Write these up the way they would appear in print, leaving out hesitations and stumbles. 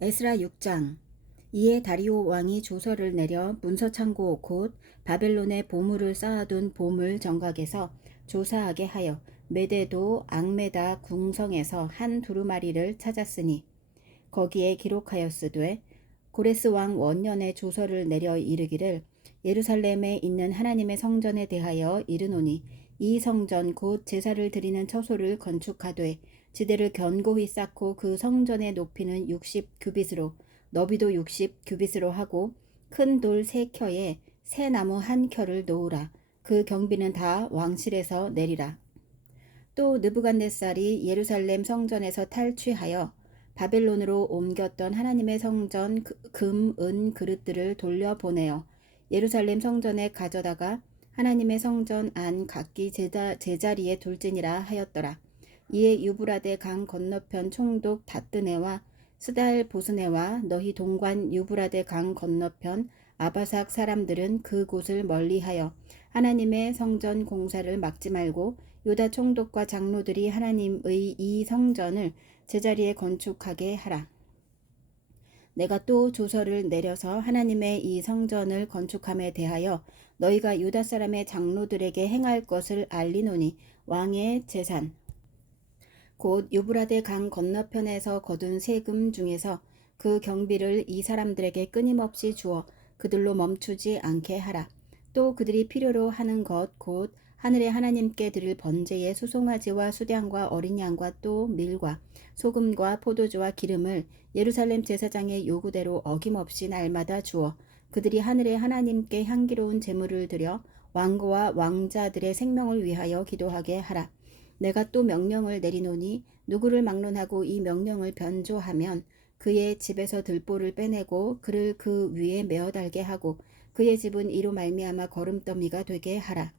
에스라 6장. 이에 다리오 왕이 조서를 내려 문서창고 곧 바벨론에 보물을 쌓아둔 보물 정각에서 조사하게 하여 메대도 앙메다 궁성에서 한 두루마리를 찾았으니 거기에 기록하였으되 고레스 왕 원년에 조서를 내려 이르기를 예루살렘에 있는 하나님의 성전에 대하여 이르노니 이 성전 곧 제사를 드리는 처소를 건축하되 지대를 견고히 쌓고 그 성전의 높이는 60규빗으로 너비도 60규빗으로 하고 큰 돌 3켜에 새 나무 1켜를 놓으라. 그 경비는 다 왕실에서 내리라. 또 느부갓네살이 예루살렘 성전에서 탈취하여 바벨론으로 옮겼던 하나님의 성전 금, 은 그릇들을 돌려보내어 예루살렘 성전에 가져다가 하나님의 성전 안 각기 제자리에 둘지니라 하였더라. 이에 유브라데 강 건너편 총독 다뜨네와 스달 보스네와 너희 동관 유브라데 강 건너편 아바삭 사람들은 그곳을 멀리하여 하나님의 성전 공사를 막지 말고 유다 총독과 장로들이 하나님의 이 성전을 제자리에 건축하게 하라. 내가 또 조서를 내려서 하나님의 이 성전을 건축함에 대하여 너희가 유다 사람의 장로들에게 행할 것을 알리노니 왕의 재산 곧 유브라데 강 건너편에서 거둔 세금 중에서 그 경비를 이 사람들에게 끊임없이 주어 그들로 멈추지 않게 하라. 또 그들이 필요로 하는 것 곧 하늘의 하나님께 드릴 번제의 수송아지와 수량과 어린 양과 또 밀과 소금과 포도주와 기름을 예루살렘 제사장의 요구대로 어김없이 날마다 주어 그들이 하늘의 하나님께 향기로운 제물을 드려 왕과 왕자들의 생명을 위하여 기도하게 하라. 내가 또 명령을 내리노니 누구를 막론하고 이 명령을 변조하면 그의 집에서 들보를 빼내고 그를 그 위에 메어 달게 하고 그의 집은 이로 말미암아 거름더미가 되게 하라.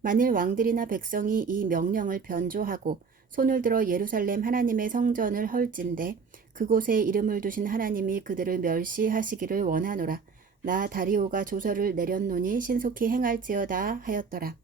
만일 왕들이나 백성이 이 명령을 변조하고 손을 들어 예루살렘 하나님의 성전을 헐진대 그곳에 이름을 두신 하나님이 그들을 멸시하시기를 원하노라. 나 다리오가 조서를 내렸노니 신속히 행할지어다 하였더라.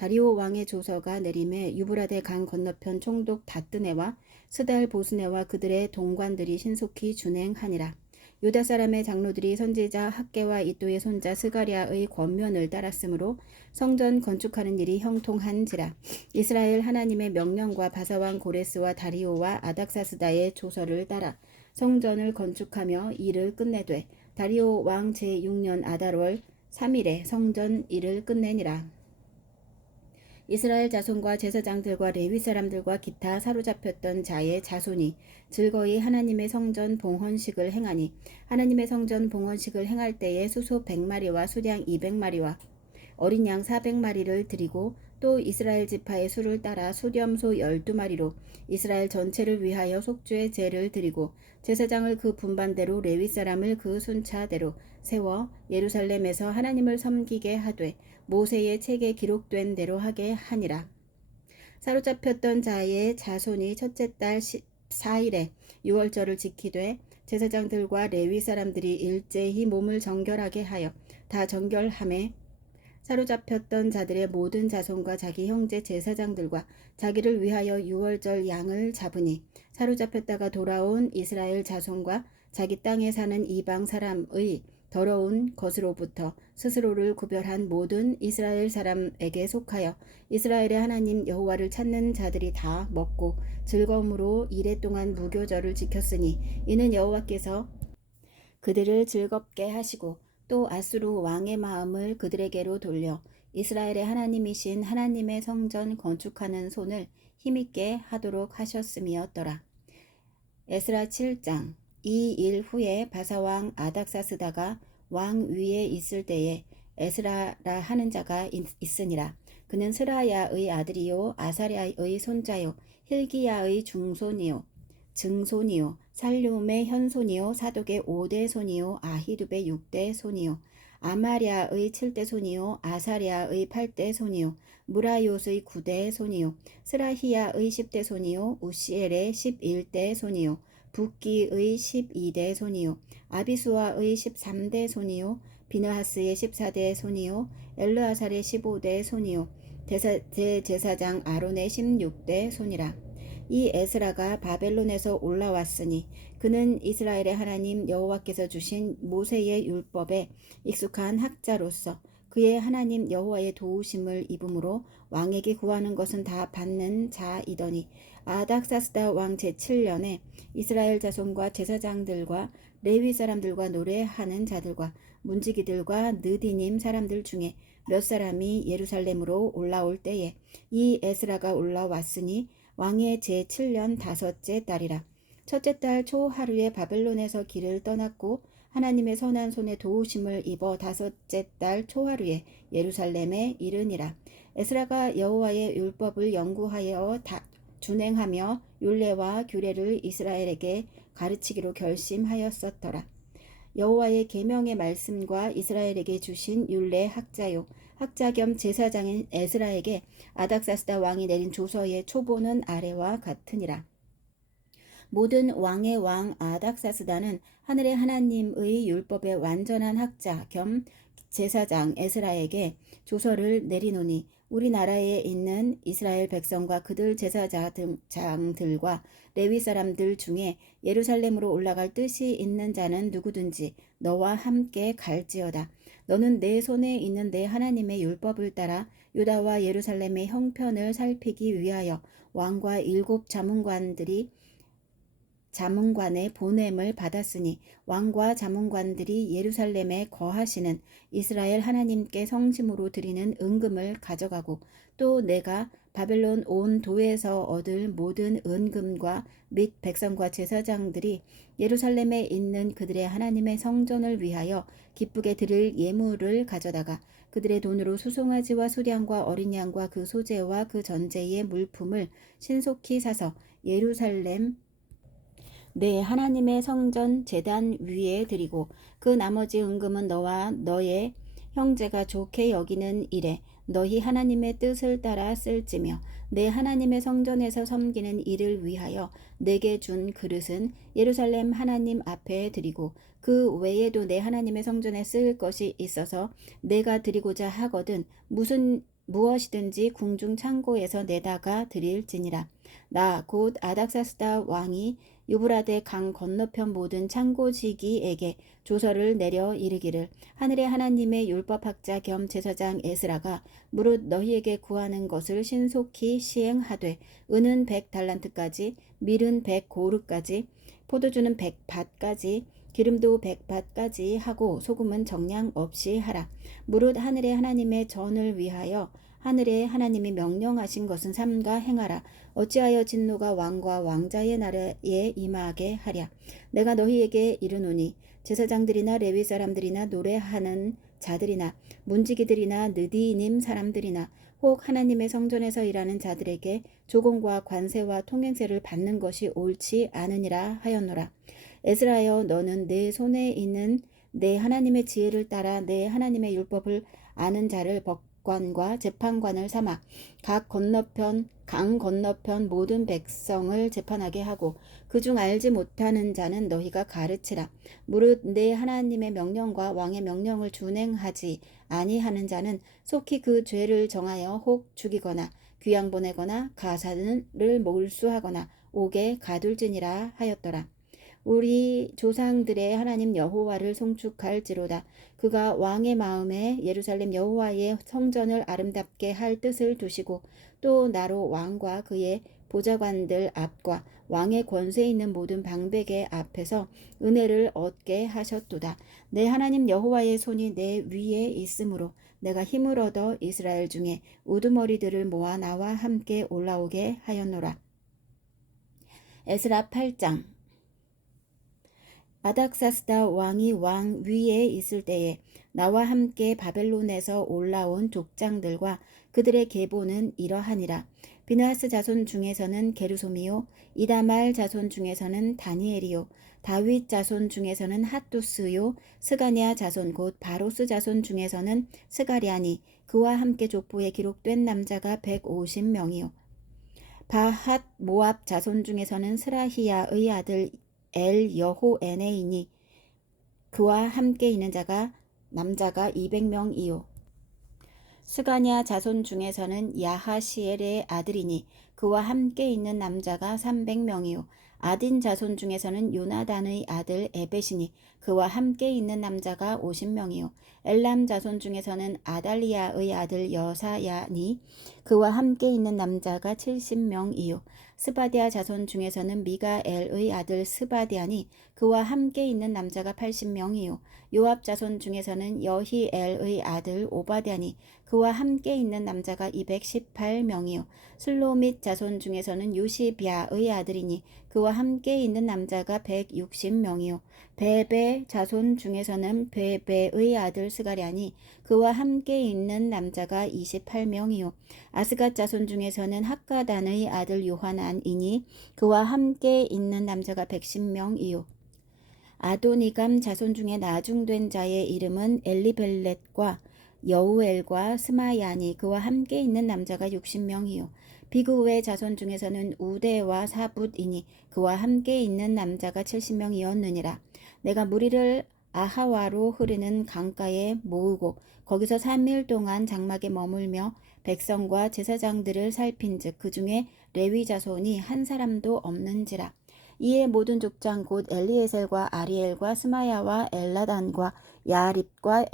다리오 왕의 조서가 내림에 유브라데 강 건너편 총독 다뜨네와 스달 보스네와 그들의 동관들이 신속히 준행하니라. 유다 사람의 장로들이 선지자 학개와 이도의 손자 스가랴의 권면을 따랐으므로 성전 건축하는 일이 형통한지라. 이스라엘 하나님의 명령과 바사왕 고레스와 다리오와 아닥사스다의 조서를 따라 성전을 건축하며 일을 끝내되 다리오 왕 제6년 아달월 3일에 성전 일을 끝내니라. 이스라엘 자손과 제사장들과 레위 사람들과 기타 사로잡혔던 자의 자손이 즐거이 하나님의 성전 봉헌식을 행하니 하나님의 성전 봉헌식을 행할 때에 수소 100마리와 수량 200마리와 어린 양 400마리를 드리고 또 이스라엘 지파의 수를 따라 수렴소 12마리로 이스라엘 전체를 위하여 속죄의 제를 드리고 제사장을 그 분반대로 레위 사람을 그 순차대로 세워 예루살렘에서 하나님을 섬기게 하되 모세의 책에 기록된 대로 하게 하니라. 사로잡혔던 자의 자손이 첫째 달 14일에 유월절을 지키되 제사장들과 레위 사람들이 일제히 몸을 정결하게 하여 다 정결함에 사로잡혔던 자들의 모든 자손과 자기 형제 제사장들과 자기를 위하여 유월절 양을 잡으니 사로잡혔다가 돌아온 이스라엘 자손과 자기 땅에 사는 이방 사람의 더러운 것으로부터 스스로를 구별한 모든 이스라엘 사람에게 속하여 이스라엘의 하나님 여호와를 찾는 자들이 다 먹고 즐거움으로 이레 동안 무교절을 지켰으니 이는 여호와께서 그들을 즐겁게 하시고 또 아수르 왕의 마음을 그들에게로 돌려 이스라엘의 하나님이신 하나님의 성전 건축하는 손을 힘있게 하도록 하셨음이었더라. 에스라 7장. 이 일 후에 바사왕 아닥사스다가 왕 위에 있을 때에 에스라라 하는 자가 있으니라. 그는 스라야의 아들이요 아사랴의 손자요 힐기야의 증손이요 살룸의 현손이요 사독의 5대 손이요 아히둡의 6대 손이요 아마랴의 7대 손이요 아사랴의 8대 손이요 무라요스의 9대 손이요 스라히야의 10대 손이요 우시엘의 11대 손이요 붓기의 12대 손이요 아비수아의 13대 손이요 비느하스의 14대 손이요 엘르아살의 15대 손이요 대제사장 아론의 16대 손이라. 이 에스라가 바벨론에서 올라왔으니 그는 이스라엘의 하나님 여호와께서 주신 모세의 율법에 익숙한 학자로서 그의 하나님 여호와의 도우심을 입음으로 왕에게 구하는 것은 다 받는 자이더니 아닥사스다 왕 제7년에 이스라엘 자손과 제사장들과 레위 사람들과 노래하는 자들과 문지기들과 느디님 사람들 중에 몇 사람이 예루살렘으로 올라올 때에 이 에스라가 올라왔으니 왕의 제7년 다섯째 달이라. 첫째 달 초하루에 바벨론에서 길을 떠났고 하나님의 선한 손에 도우심을 입어 다섯째 달 초하루에 예루살렘에 이르니라. 에스라가 여호와의 율법을 연구하여 준행하며 율례와 규례를 이스라엘에게 가르치기로 결심하였었더라. 여호와의 계명의 말씀과 이스라엘에게 주신 율례 학자요 학자 겸 제사장인 에스라에게 아닥사스다 왕이 내린 조서의 초보는 아래와 같으니라. 모든 왕의 왕 아닥사스다는 하늘의 하나님의 율법의 완전한 학자 겸 제사장 에스라에게 조서를 내리노니 우리나라에 있는 이스라엘 백성과 그들 제사장들과 레위 사람들 중에 예루살렘으로 올라갈 뜻이 있는 자는 누구든지 너와 함께 갈지어다. 너는 내 손에 있는 내 하나님의 율법을 따라 유다와 예루살렘의 형편을 살피기 위하여 왕과 7 자문관의 보냄을 받았으니 왕과 자문관들이 예루살렘에 거하시는 이스라엘 하나님께 성심으로 드리는 은금을 가져가고 또 내가 바벨론 온 도에서 얻을 모든 은금과 및 백성과 제사장들이 예루살렘에 있는 그들의 하나님의 성전을 위하여 기쁘게 드릴 예물을 가져다가 그들의 돈으로 수송아지와 수량과 어린 양과 그 소재와 그 전제의 물품을 신속히 사서 예루살렘 내 하나님의 성전 제단 위에 드리고 그 나머지 은금은 너와 너의 형제가 좋게 여기는 일에 너희 하나님의 뜻을 따라 쓸지며 내 하나님의 성전에서 섬기는 일을 위하여 내게 준 그릇은 예루살렘 하나님 앞에 드리고 그 외에도 내 하나님의 성전에 쓸 것이 있어서 내가 드리고자 하거든 무엇이든지 궁중 창고에서 내다가 드릴지니라. 나 곧 아닥사스다 왕이 유브라데 강 건너편 모든 창고지기에게 조서를 내려 이르기를 하늘의 하나님의 율법학자 겸 제사장 에스라가 무릇 너희에게 구하는 것을 신속히 시행하되 은은 100달란트까지 밀은 100고르까지 포도주는 100밭까지 기름도 100밭까지 하고 소금은 정량 없이 하라. 무릇 하늘의 하나님의 전을 위하여 하늘의 하나님이 명령하신 것은 삼가 행하라. 어찌하여 진노가 왕과 왕자의 나라에 임하게 하랴. 내가 너희에게 이르노니 제사장들이나 레위 사람들이나 노래하는 자들이나 문지기들이나 느디님 사람들이나 혹 하나님의 성전에서 일하는 자들에게 조공과 관세와 통행세를 받는 것이 옳지 않으니라 하였노라. 에스라여 너는 내 손에 있는 내 하나님의 지혜를 따라 내 하나님의 율법을 아는 자를 법관과 재판관을 삼아 강 건너편 모든 백성을 재판하게 하고 그중 알지 못하는 자는 너희가 가르치라. 무릇 내 하나님의 명령과 왕의 명령을 준행하지 아니하는 자는 속히 그 죄를 정하여 혹 죽이거나 귀양 보내거나 가산을 몰수하거나 옥에 가둘지니라 하였더라. 우리 조상들의 하나님 여호와를 송축할지로다. 그가 왕의 마음에 예루살렘 여호와의 성전을 아름답게 할 뜻을 두시고 또 나로 왕과 그의 보좌관들 앞과 왕의 권세 있는 모든 방백의 앞에서 은혜를 얻게 하셨도다. 내 하나님 여호와의 손이 내 위에 있으므로 내가 힘을 얻어 이스라엘 중에 우두머리들을 모아 나와 함께 올라오게 하였노라. 에스라 8장. 아닥사스다 왕이 왕 위에 있을 때에 나와 함께 바벨론에서 올라온 족장들과 그들의 계보는 이러하니라. 비느하스 자손 중에서는 게르솜이요 이다말 자손 중에서는 다니엘이요 다윗 자손 중에서는 핫두스요 스가냐 자손 곧 바로스 자손 중에서는 스가랴니 그와 함께 족보에 기록된 남자가 150명이요 바핫 모압 자손 중에서는 스라히야의 아들 엘 여호에네이니 그와 함께 있는 자가 남자가 200명이요 스가냐 자손 중에서는 야하시엘의 아들이니 그와 함께 있는 남자가 300명이요. 아딘 자손 중에서는 요나단의 아들 에벳이니 그와 함께 있는 남자가 50명이요. 엘람 자손 중에서는 아달리아의 아들 여사야니 그와 함께 있는 남자가 70명이요. 스바디아 자손 중에서는 미가엘의 아들 스바디아니 그와 함께 있는 남자가 80명이요. 요압 자손 중에서는 여히엘의 아들 오바댜니 그와 함께 있는 남자가 218명이요. 슬로밋 자손 중에서는 요시비아의 아들이니 그와 함께 있는 남자가 160명이요. 베베 자손 중에서는 베베의 아들 스가랴니 그와 함께 있는 남자가 28명이요. 아스갓 자손 중에서는 학가단의 아들 요하난이니 그와 함께 있는 남자가 110명이요. 아도니감 자손 중에 나중된 자의 이름은 엘리벨렛과 여우엘과 스마야니 그와 함께 있는 남자가 60명이요. 비그우의 자손 중에서는 우대와 사붓이니 그와 함께 있는 남자가 70명이었느니라. 내가 무리를 아하와로 흐르는 강가에 모으고 거기서 3일 동안 장막에 머물며 백성과 제사장들을 살핀즉 그 중에 레위 자손이 한 사람도 없는지라. 이에 모든 족장 곧 엘리에셀과 아리엘과 스마야와 엘라단과 야립과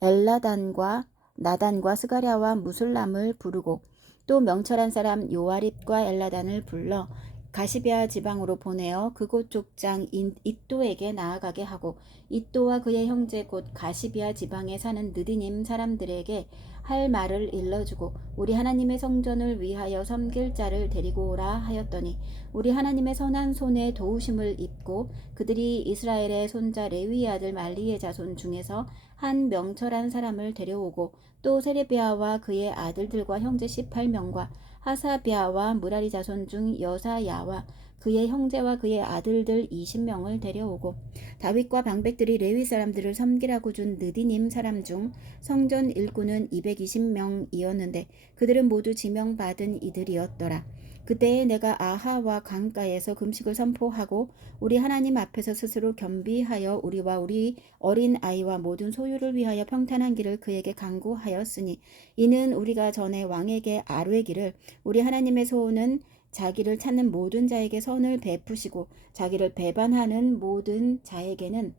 엘라단과 나단과 스가랴와 무술람을 부르고 또 명철한 사람 요아립과 엘라단을 불러 가시비아 지방으로 보내어 그곳 족장 잇도에게 나아가게 하고 잇도와 그의 형제 곧 가시비아 지방에 사는 느디님 사람들에게 할 말을 일러주고 우리 하나님의 성전을 위하여 섬길 자를 데리고 오라 하였더니 우리 하나님의 선한 손에 도우심을 입고 그들이 이스라엘의 손자 레위의 아들 말리의 자손 중에서 한 명철한 사람을 데려오고 또 세레비아와 그의 아들들과 형제 18명과 하사비아와 무라리 자손 중 여사야와 그의 형제와 그의 아들들 20명을 데려오고 다윗과 방백들이 레위 사람들을 섬기라고 준 느디님 사람 중 성전 일꾼은 220명이었는데 그들은 모두 지명받은 이들이었더라. 그때에 내가 아하와 강가에서 금식을 선포하고 우리 하나님 앞에서 스스로 겸비하여 우리와 우리 어린 아이와 모든 소유를 위하여 평탄한 길을 그에게 강구하였으니 이는 우리가 전에 왕에게 아뢰기를 우리 하나님의 소원은 자기를 찾는 모든 자에게 선을 베푸시고 자기를 배반하는 모든 자에게는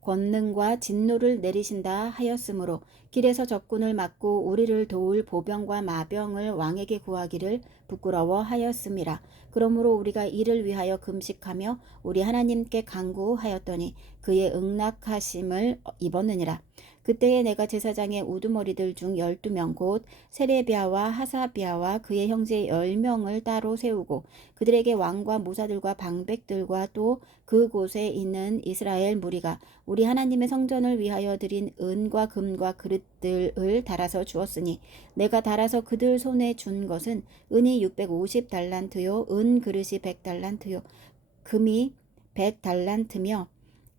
권능과 진노를 내리신다 하였으므로 길에서 적군을 막고 우리를 도울 보병과 마병을 왕에게 구하기를 부끄러워하였음이라. 그러므로 우리가 이를 위하여 금식하며 우리 하나님께 간구하였더니 그의 응낙하심을 입었느니라. 그때에 내가 제사장의 우두머리들 중 12명 곧 세레비아와 하사비아와 그의 형제 10명을 따로 세우고 그들에게 왕과 모사들과 방백들과 또 그곳에 있는 이스라엘 무리가 우리 하나님의 성전을 위하여 드린 은과 금과 그릇들을 달아서 주었으니 내가 달아서 그들 손에 준 것은 은이 650달란트요 은 그릇이 100달란트요 금이 100달란트며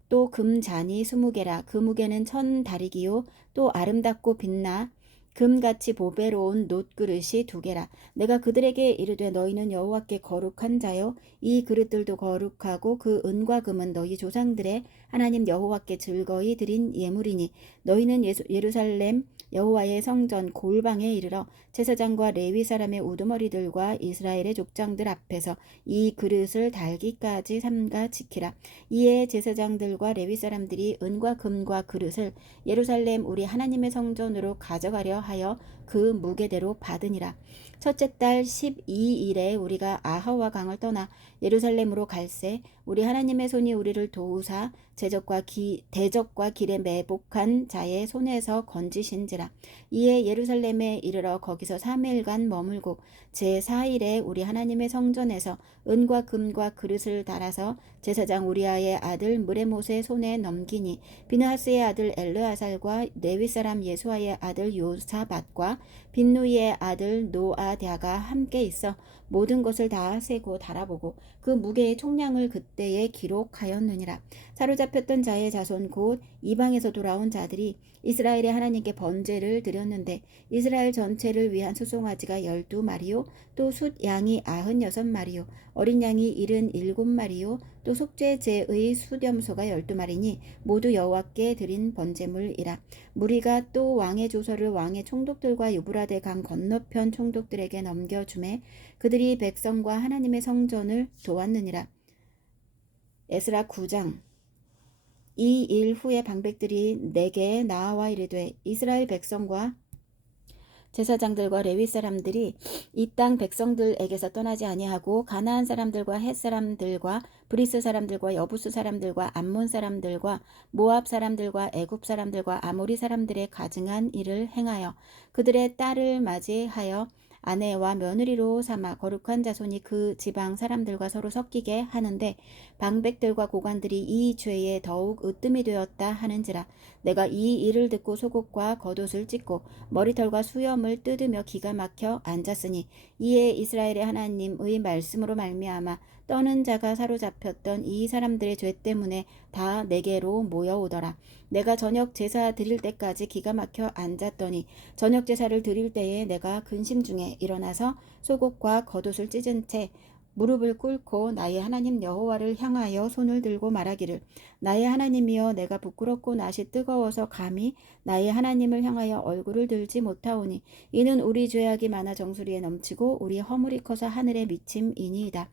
또 금잔이 20개라. 그 무게는 1000다리기요 또 아름답고 빛나 금같이 보배로운 놋그릇이 2개라. 내가 그들에게 이르되 너희는 여호와께 거룩한 자요 이 그릇들도 거룩하고 그 은과 금은 너희 조상들의 하나님 여호와께 즐거이 드린 예물이니 너희는 예루살렘 여호와의 성전 골방에 이르러 제사장과 레위 사람의 우두머리들과 이스라엘의 족장들 앞에서 이 그릇을 달기까지 삼가 지키라. 이에 제사장들과 레위 사람들이 은과 금과 그릇을 예루살렘 우리 하나님의 성전으로 가져가려 하여 그 무게대로 받으니라. 첫째 달 12일에 우리가 아하와 강을 떠나 예루살렘으로 갈새 우리 하나님의 손이 우리를 도우사 대적과 길에 매복한 자의 손에서 건지신지라. 이에 예루살렘에 이르러 거기서 3일간 머물고 제4일에 우리 하나님의 성전에서 은과 금과 그릇을 달아서 제사장 우리아의 아들 무레못의 손에 넘기니 비느하스의 아들 엘르아살과 레위 사람 예수아의 아들 요사밧과 빈누이의 아들 노아랴가 함께 있어 모든 것을 다 세고 달아보고 그 무게의 총량을 그때에 기록하였느니라. 사로잡혔던 자의 자손 곧 이방에서 돌아온 자들이 이스라엘의 하나님께 번제를 드렸는데 이스라엘 전체를 위한 수송아지가 12마리요 또 숫양이 96마리요 어린 양이 77마리요 또 속죄제의 수렴소가 12마리니 모두 여호와께 드린 번제물이라. 무리가 또 왕의 조서를 왕의 총독들과 유브라데 강 건너편 총독들에게 넘겨주매 그들이 백성과 하나님의 성전을 도왔느니라. 에스라 9장. 이 일 후에 방백들이 내게 나와 이르되 이스라엘 백성과 제사장들과 레위 사람들이 이 땅 백성들에게서 떠나지 아니하고 가나안 사람들과 헷 사람들과 브리스 사람들과 여부스 사람들과 암몬 사람들과 모압 사람들과 애굽 사람들과 아모리 사람들의 가증한 일을 행하여 그들의 딸을 맞이하여 아내와 며느리로 삼아 거룩한 자손이 그 지방 사람들과 서로 섞이게 하는데 방백들과 고관들이 이 죄에 더욱 으뜸이 되었다 하는지라. 내가 이 일을 듣고 속옷과 겉옷을 찢고 머리털과 수염을 뜯으며 기가 막혀 앉았으니 이에 이스라엘의 하나님의 말씀으로 말미암아 떠는 자가 사로잡혔던 이 사람들의 죄 때문에 다 내게로 모여오더라. 내가 저녁 제사 드릴 때까지 기가 막혀 앉았더니 저녁 제사를 드릴 때에 내가 근심 중에 일어나서 속옷과 겉옷을 찢은 채 무릎을 꿇고 나의 하나님 여호와를 향하여 손을 들고 말하기를 나의 하나님이여 내가 부끄럽고 낯이 뜨거워서 감히 나의 하나님을 향하여 얼굴을 들지 못하오니 이는 우리 죄악이 많아 정수리에 넘치고 우리 허물이 커서 하늘에 미침이니이다.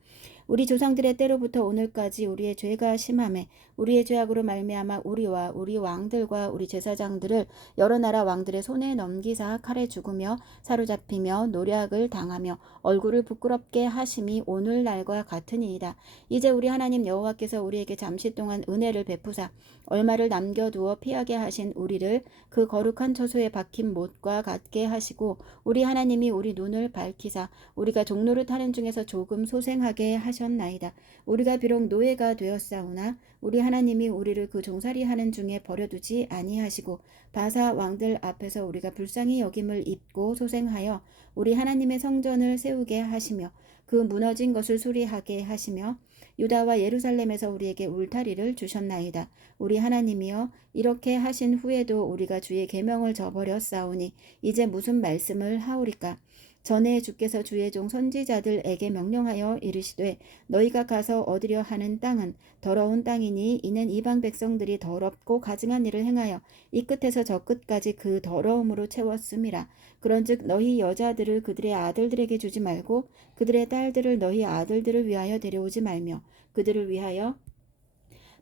우리 조상들의 때로부터 오늘까지 우리의 죄가 심하매 우리의 죄악으로 말미암아 우리와 우리 왕들과 우리 제사장들을 여러 나라 왕들의 손에 넘기사 칼에 죽으며 사로잡히며 노략을 당하며 얼굴을 부끄럽게 하심이 오늘날과 같으니이다. 이제 우리 하나님 여호와께서 우리에게 잠시 동안 은혜를 베푸사 얼마를 남겨두어 피하게 하신 우리를 그 거룩한 처소에 박힌 못과 같게 하시고 우리 하나님이 우리 눈을 밝히사 우리가 종로를 타는 중에서 조금 소생하게 하셨나이다. 우리가 비록 노예가 되었사오나 우리 하나님이 우리를 그 종살이 하는 중에 버려두지 아니하시고 바사 왕들 앞에서 우리가 불쌍히 여김을 입고 소생하여 우리 하나님의 성전을 세우게 하시며 그 무너진 것을 수리하게 하시며 유다와 예루살렘에서 우리에게 울타리를 주셨나이다. 우리 하나님이여 이렇게 하신 후에도 우리가 주의 계명을 저버렸사오니 이제 무슨 말씀을 하오리까? 전에 주께서 주의 종 선지자들에게 명령하여 이르시되 너희가 가서 얻으려 하는 땅은 더러운 땅이니 이는 이방 백성들이 더럽고 가증한 일을 행하여 이 끝에서 저 끝까지 그 더러움으로 채웠음이라. 그런즉 너희 여자들을 그들의 아들들에게 주지 말고 그들의 딸들을 너희 아들들을 위하여 데려오지 말며 그들을 위하여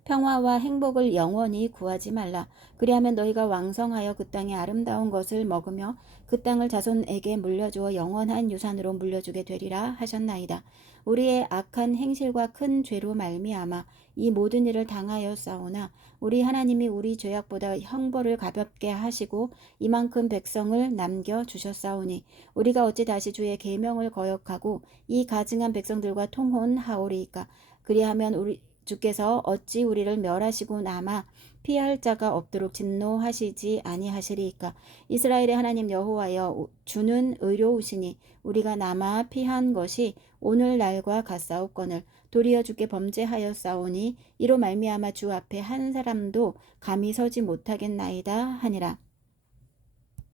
평화와 행복을 영원히 구하지 말라. 그리하면 너희가 왕성하여 그 땅의 아름다운 것을 먹으며 그 땅을 자손에게 물려주어 영원한 유산으로 물려주게 되리라 하셨나이다. 우리의 악한 행실과 큰 죄로 말미암아 이 모든 일을 당하였사오나 우리 하나님이 우리 죄악보다 형벌을 가볍게 하시고 이만큼 백성을 남겨주셨사오니 우리가 어찌 다시 주의 계명을 거역하고 이 가증한 백성들과 통혼하오리이까. 그리하면 우리 주께서 어찌 우리를 멸하시고 남아 피할 자가 없도록 진노하시지 아니하시리이까. 이스라엘의 하나님 여호와여 주는 의로우시니 우리가 남아 피한 것이 오늘날과 같사옵거늘 도리어 주께 범죄하였사오니 이로 말미암아 주 앞에 한 사람도 감히 서지 못하겠나이다 하니라.